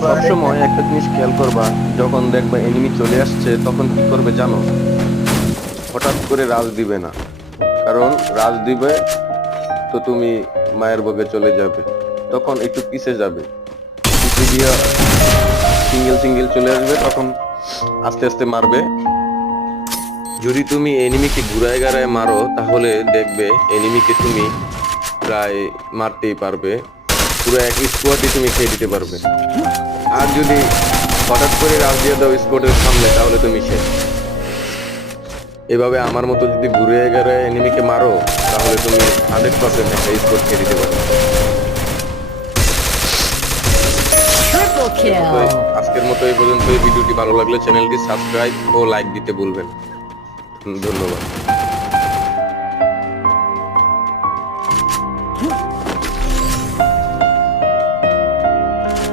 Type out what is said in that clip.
সবসময় একটা জিনিস খেয়াল করবা, যখন দেখবা এনিমি চলে আসছে তখন কি করবে জানো? হঠাৎ করে রাজ দিবে না, কারণ রাজ দিবে তো তুমি মায়ের বগে চলে যাবে, তখন একটু পিছে যাবে, পিছে গিয়ে সিঙ্গেল সিঙ্গেল চলে আসবে, তখন আস্তে আস্তে মারবে। যদি তুমি এনিমিকে ঘুরায় গাড়ায় মারো তাহলে দেখবে এনিমিকে তুমি প্রায় মারতেই পারবে, পুরো এক স্কোয়াডই তুমি খেয়ে দিতে পারবে। আর যদি হঠাৎ করে রাশ দিয়ে দাও স্কোয়াডের সামনে তাহলে তুমি শেষ। এভাবে আমার মতো যদি ঘুরে গেড়ে এনিমিকে মারো তাহলে তুমি 100% একটা স্কোর খেয়ে দিতে পারবে। Triple আজকের মতো এই পর্যন্ত। ভিডিওটি ভালো লাগলে চ্যানেলটি সাবস্ক্রাইব ও লাইক দিতে ভুলবেন। ধন্যবাদ।